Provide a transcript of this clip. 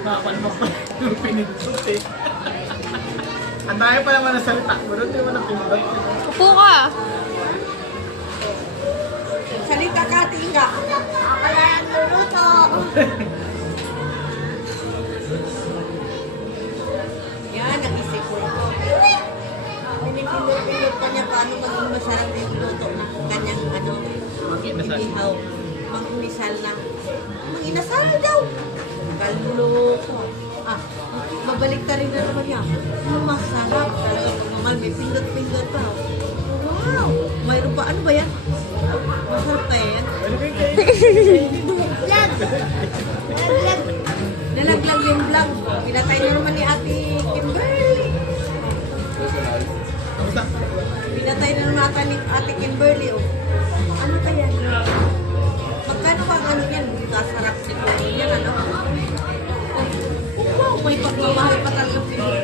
Mama naman po yung pinindot eh. Ang dami pa naman na salita. Pero hindi mo na pinindot. Upo ka. Salita ka, tinga. Kaya ang luluto. Yan, nag-isip ko. Pinipindot pa niya paano maging masarap yung luto ng kanyang Mag-inasal. ibihaw. Mag-inisal lang. Mag-inasal daw. Kaluloko. Babalik ka rin na naman niya. Masarap talaga pag naman may pindot-pindot pa. Wow! Mayroon pa, ano ba yan? Masarap pa yan. Vlog! Vlog! Nalaglag yung vlog. Pinatay na naman ni Ate Kimberly. Kamusta? Pinatay na naman ata ni Ate Kimberly. Oh. Ano kaya? Magkano ba ano yan? Kasarap siguro yan, ano? Oh, wow, may pagmamahal pa talaga pinito.